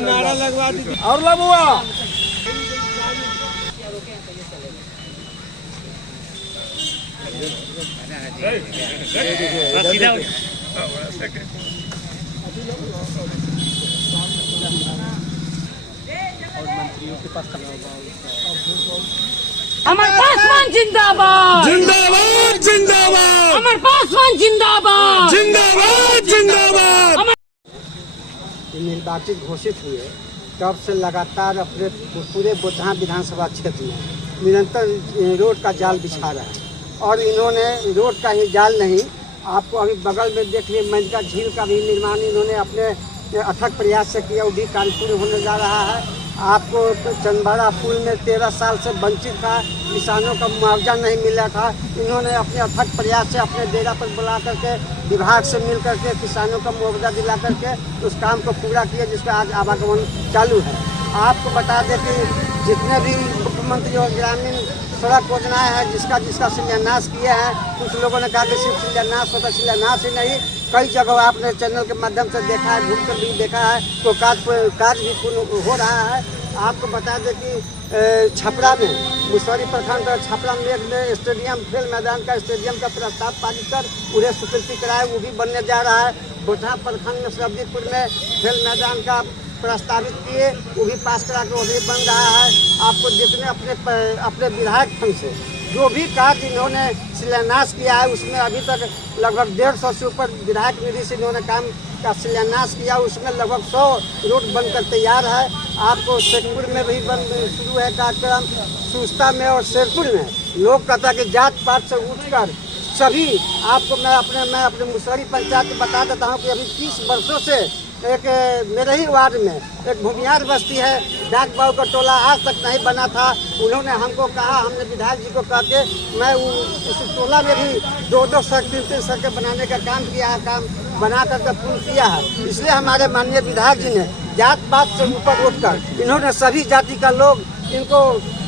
नारा लगवा दीजिए और लबुआ अमर पासवान जिंदाबाद जिंदाबाद जिंदाबाद अमर पासवान जिंदाबाद जिंदाबाद जिंदाबाद। निर्वाचित घोषित हुए तब से लगातार अपने पूरे बोचहा विधानसभा क्षेत्र में निरंतर रोड का जाल बिछा रहा है और इन्होंने रोड का ही जाल नहीं, आपको अभी बगल में देख लिए मेंढका झील का भी निर्माण इन्होंने अपने अथक प्रयास से किया, वो भी कार्य पूर्ण होने जा रहा है। आपको चंदबाड़ा पुल में 13 साल से वंचित था, किसानों का मुआवजा नहीं मिला था, इन्होंने अपने अथक प्रयास से अपने डेरा पर बुला करके विभाग से मिल करके किसानों का मुआवजा दिला करके उस काम को पूरा किया जिसका आज आवागमन चालू है। आपको बता दें कि जितने भी मुख्यमंत्री और ग्रामीण सड़क योजनाएं हैं जिसका शिलान्यास किए हैं, कुछ लोगों ने कहा कि सिर्फ शिलान्यास होता, शिलान्यास ही नहीं, कई जगह आपने चैनल के माध्यम से देखा है, घूम कर भी देखा है, तो कार्य भी पूर्ण हो रहा है। आपको बता दें कि छपरा में मुसहरी प्रखंड छपरा में एक स्टेडियम, खेल मैदान का स्टेडियम का प्रस्ताव पारित कर उन्हें स्वीकृति कराए, वो भी बनने जा रहा है। बोचहा प्रखंड में सरदीपुर में खेल मैदान का प्रस्तावित किए, वो भी पास करा के वो भी बन रहा है। आपको जितने अपने विधायक फंड से जो भी कार्य इन्होंने शिलान्यास किया है उसमें अभी तक लगभग 150 से ऊपर विधायक निधि से इन्होंने काम का शिलान्यास किया, उसमें लगभग 100 रोड बनकर तैयार है। आपको शेखपुर में भी बन शुरू है कार्यक्रम, सुस्ता में और शेरपुर में लोग कहता कि जात पात से उठकर सभी आपको मैं अपने मुसहरी पंचायत को बता देता हूँ कि अभी 30 वर्षों से एक मेरे ही वार्ड में एक भूमियार बस्ती है, डाक बाबू का टोला आज तक नहीं बना था। उन्होंने हमको कहा, हमने विधायक जी को कहा कि मैं उस टोला में भी 2-2 सड़क 3-3 सड़कें बनाने का काम किया है, काम बना करके पूर्ण किया है। इसलिए हमारे माननीय विधायक जी ने जात पात से ऊपर उठकर इन्होंने सभी जाति का लोग इनको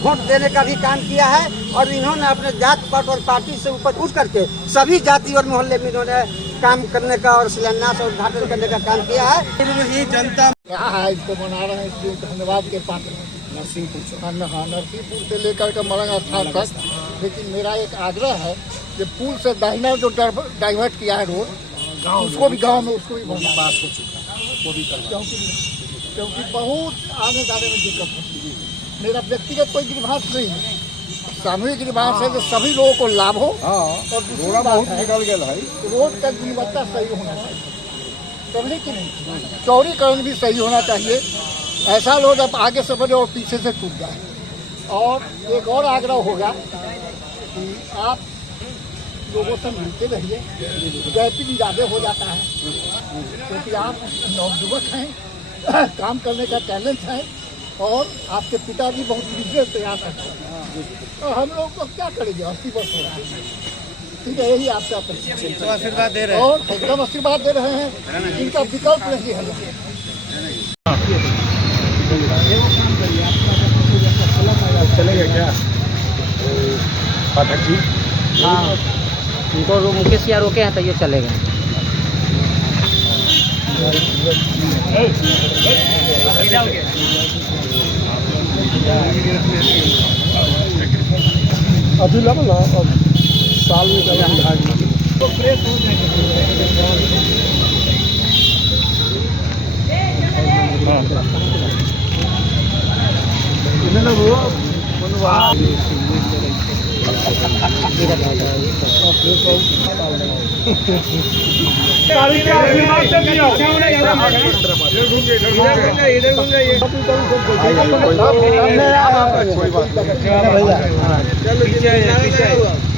वोट देने का भी काम किया है और इन्होंने अपने जात पात और पार्टी से ऊपर उठ करके सभी जाति और मोहल्ले में इन्होंने काम करने का और शिलान्यास और उद्घाटन करने का काम किया है। जनता क्या है इसको बना रहे हैं, इसलिए धन्यवाद के पात्र नरसिंहपुर से लेकर के मरंगा स्थान तक। लेकिन मेरा एक आग्रह है कि पुल से दाहिना जो डाइवर्ट किया है रोड, उसको भी गांव में उसको भी पास हो चुका है, वो भी क्योंकि बहुत आने जाने में दिक्कत होती है। मेरा व्यक्तिगत कोई गिरभास नहीं है, सामूहिक गिरभास है जो सभी लोगों को लाभ हो। और दूसरा बहुत निकल गया है, रोड का गुणवत्ता सही होना चाहिए, करने की नहीं, चौड़ीकरण भी सही होना चाहिए। ऐसा रोड अब आगे से बने और पीछे से टूट जाए। और एक और आग्रह होगा कि आप लोगों से मिलते रहिए, गैपिंग ज़्यादा हो जाता है क्योंकि आप नौजुवक हैं, काम करने का टैलेंट है और आपके पिताजी बहुत बिजनेस तैयार करते हैं। तो हम लोग को क्या करेंगे, 80 वर्ष हो रहा है, ठीक है, यही आपसे आशीर्वाद दे रहे हैं और एकदम आशीर्वाद दे रहे हैं, इनका विकल्प नहीं है। चलेगा क्या पाठक जी? हाँ, उनको मुकेश या रोके हैं तो ये चलेगा। अभी लगा ना अब साल में तो फ्रेश हो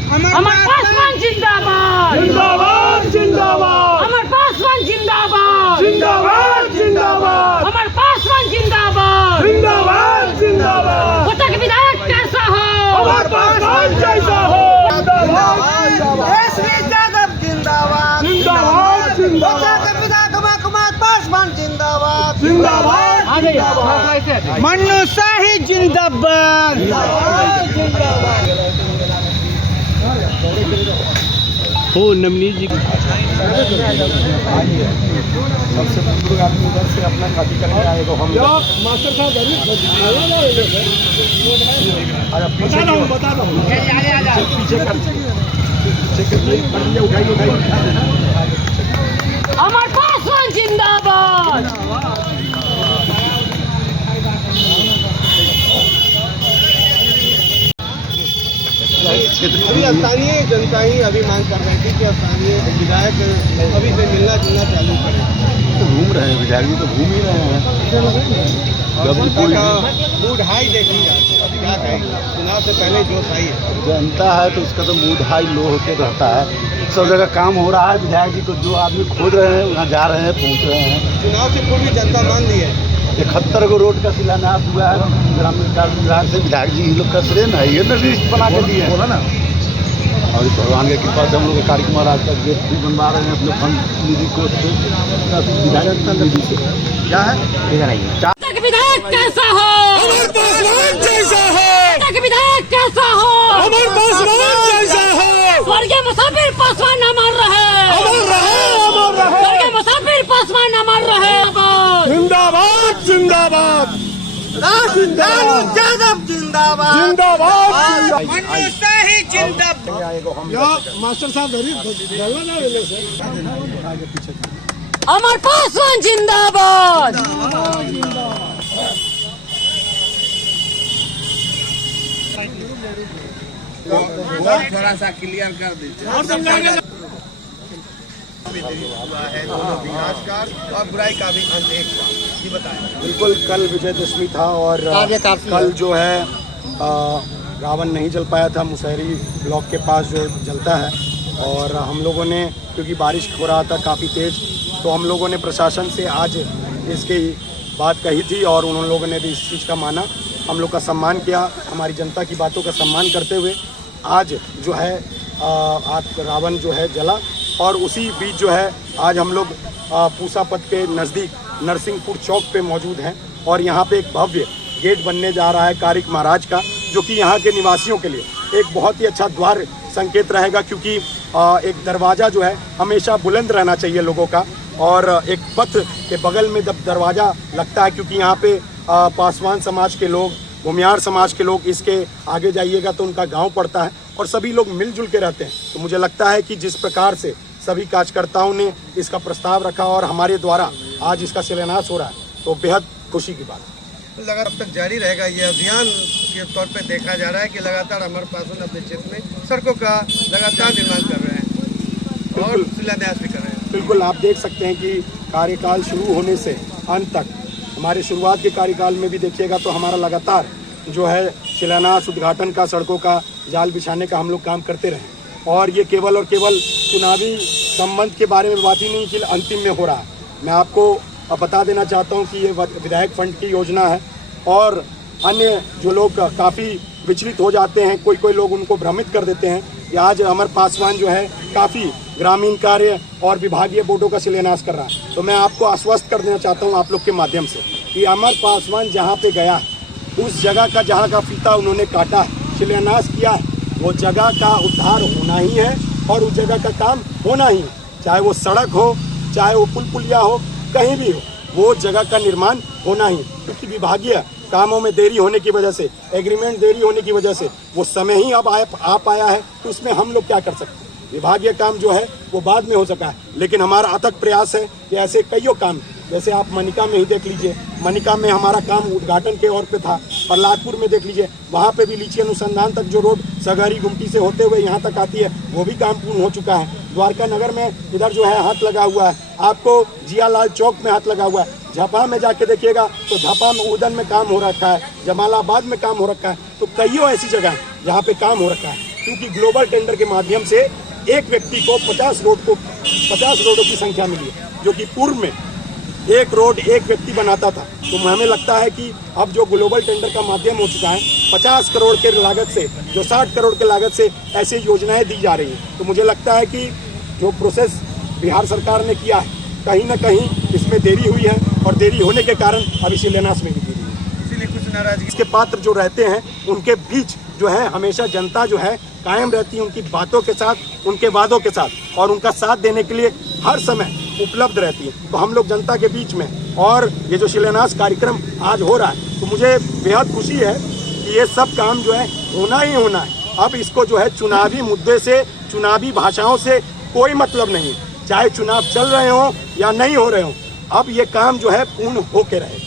अमर पासवान जिंदाबाद जिंदाबाद जिंदाबाद अमर पासवान जिंदाबाद जिंदाबाद जिंदाबाद अमर पासवान जिंदाबाद जिंदाबाद जिंदाबाद। कोटक विधायक कैसा हो, अमर पासवान जैसा हो। यादव जिंदाबाद जिंदाबाद जिंदाबाद पासवान जिंदाबाद जिंदाबाद। मन्नू शाही जिंदाबाद। हो नवनीत जी सबसे बुजुर्ग आदमी उधर से अपना खाती करने आएगा हम मास्टर साहब बता रहा हूँ अमर पासवान जिंदाबाद। स्थानीय जनता ही अभी मांग कर रही थी कि स्थानीय विधायक अभी से मिलना जुलना चालू करें। घूम रहे हैं विधायक जी तो घूम ही रहे हैं। जनता का मूड हाई देखी अभी क्या कहें, चुनाव से पहले जोश आई है। जनता है तो उसका तो मूड हाई लो होकर रहता है। सब जगह काम हो रहा है, विधायक जी को जो आदमी खोज रहे हैं वहाँ जा रहे हैं, पहुँच रहे हैं। चुनाव से पूर्व भी जनता मान ली है। 71 को रोड का शिलान्यास हुआ है ग्रामीण विकास विभाग से। विधायक जी लोग का श्रेय है, ये लिस्ट बना के दिए बोला ना। और इस भगवान की कृपा से हम लोग कार्यक्रम महाराज का गेट भी बनवा रहे हैं अपने फंड निधि को विधायक निधि से। क्या है इधर आइए। विधायक कैसा हो? अमर पासवान जैसा हो, विधायक कैसा हो? अमर पासवान जैसा हो, स्वर्गीय मुसाफिर पासवान अमर रहे, अमर रहे, अमर रहे। स्वर्गीय मुसाफिर पासवान अमर रहे। जिंदाबाद जिंदाबाद जिंदाबाद जिंदाबाद मास्टर साहब अमर पासवान जिंदाबाद। थोड़ा सा क्लियर कर दीजिए। विनाश का और बुराई का भी अंत एक हुआ, ये बताएं। बिल्कुल, कल विजयदशमी था और कल जो है रावण नहीं जल पाया था। मुसहरी ब्लॉक के पास जो जलता है, और हम लोगों ने क्योंकि बारिश हो रहा था काफ़ी तेज़, तो हम लोगों ने प्रशासन से आज इसकी बात कही थी और उन लोगों ने भी इस चीज़ का माना। हम लोग का सम्मान किया, हमारी जनता की बातों का सम्मान करते हुए आज जो है आज रावण जो है जला। और उसी बीच जो है आज हम लोग पूसा पथ के नज़दीक नरसिंहपुर चौक पे मौजूद हैं और यहाँ पे एक भव्य गेट बनने जा रहा है कारिक महाराज का, जो कि यहाँ के निवासियों के लिए एक बहुत ही अच्छा द्वार संकेत रहेगा। क्योंकि एक दरवाज़ा जो है हमेशा बुलंद रहना चाहिए लोगों का, और एक पथ के बगल में जब दरवाज़ा लगता है, क्योंकि यहाँ पे पासवान समाज के लोग, भूमियार समाज के लोग, इसके आगे जाइएगा तो उनका गांव पड़ता है और सभी लोग मिलजुल के रहते हैं। तो मुझे लगता है कि जिस प्रकार से सभी कार्यकर्ताओं ने इसका प्रस्ताव रखा और हमारे द्वारा आज इसका शिलान्यास हो रहा है, तो बेहद खुशी की बात है। लगातार अब तक जारी रहेगा ये अभियान के तौर पे देखा जा रहा है कि लगातार अमर पासवान अपने क्षेत्र में सड़कों का लगातार निर्माण कर रहे हैं और शिलान्यास भी कर रहे हैं। बिल्कुल, आप देख सकते हैं कि कार्यकाल शुरू होने से अंत तक, हमारे शुरुआत के कार्यकाल में भी देखिएगा तो हमारा लगातार जो है शिलान्यास, उद्घाटन का, सड़कों का जाल बिछाने का हम लोग काम करते रहे। और ये केवल और केवल चुनावी संबंध के बारे में बात ही नहीं कि अंतिम में हो रहा है। मैं आपको बता देना चाहता हूँ कि ये विधायक फंड की योजना है, और अन्य जो लोग काफ़ी विचलित हो जाते हैं, कोई लोग उनको भ्रमित कर देते हैं कि आज अमर पासवान जो है काफ़ी ग्रामीण कार्य और विभागीय बोर्डों का शिलान्यास कर रहा है। तो मैं आपको आश्वस्त कर देना चाहता हूँ आप लोग के माध्यम से कि अमर पासवान जहाँ पे गया, उस जगह का जहाँ का फीता उन्होंने काटा, शिलान्यास किया है, वो जगह का उद्धार होना ही है और उस जगह का काम होना ही है। चाहे वो सड़क हो, चाहे वो पुल पुलिया हो, कहीं भी हो, वो जगह का निर्माण होना ही। क्योंकि विभागीय कामों में देरी होने की वजह से, एग्रीमेंट देरी होने की वजह से वो समय ही अब आ पाया है, तो उसमें हम लोग क्या कर सकते हैं। विभागीय काम जो है वो बाद में हो सका है, लेकिन हमारा अथक प्रयास है कि ऐसे कईयों काम, जैसे आप मनिका में ही देख लीजिए, मनिका में हमारा काम उद्घाटन के ओर पे था। प्रहलादपुर में देख लीजिए, वहाँ पे भी लीची अनुसंधान तक जो रोड सगहरी गुमटी से होते हुए यहाँ तक आती है, वो भी काम पूर्ण हो चुका है। द्वारका नगर में इधर जो है हाथ लगा हुआ है, आपको जियालाल चौक में हाथ लगा हुआ है। झपा में जाके देखिएगा तो झपा में उदन में काम हो रखा है, जमालाबाद में काम हो रखा है। तो कईयों ऐसी जगह है जहाँ पे काम हो रखा है, क्योंकि ग्लोबल टेंडर के माध्यम से एक व्यक्ति को 50 रोडों की संख्या मिली है, जो कि पूर्व में एक रोड एक व्यक्ति बनाता था। तो हमें लगता है कि अब जो ग्लोबल टेंडर का माध्यम हो चुका है, 50 करोड़ के लागत से, जो 60 करोड़ के लागत से ऐसी योजनाएं दी जा रही हैं। तो मुझे लगता है कि जो प्रोसेस बिहार सरकार ने किया है, कहीं ना कहीं इसमें देरी हुई है, और देरी होने के कारण अभी शिलान्यास में भी देरी हुई है। इसीलिए कुछ नाराजगी इसके पात्र जो रहते हैं उनके बीच जो है हमेशा जनता जो है कायम रहती है उनकी बातों के साथ, उनके वादों के साथ, और उनका साथ देने के लिए हर समय उपलब्ध रहती है। तो हम लोग जनता के बीच में, और ये जो शिलान्यास कार्यक्रम आज हो रहा है, तो मुझे बेहद खुशी है कि ये सब काम जो है होना ही होना है। अब इसको जो है चुनावी मुद्दे से, चुनावी भाषाओं से कोई मतलब नहीं, चाहे चुनाव चल रहे हो या नहीं हो रहे हो, अब ये काम जो है पूर्ण होके रहे।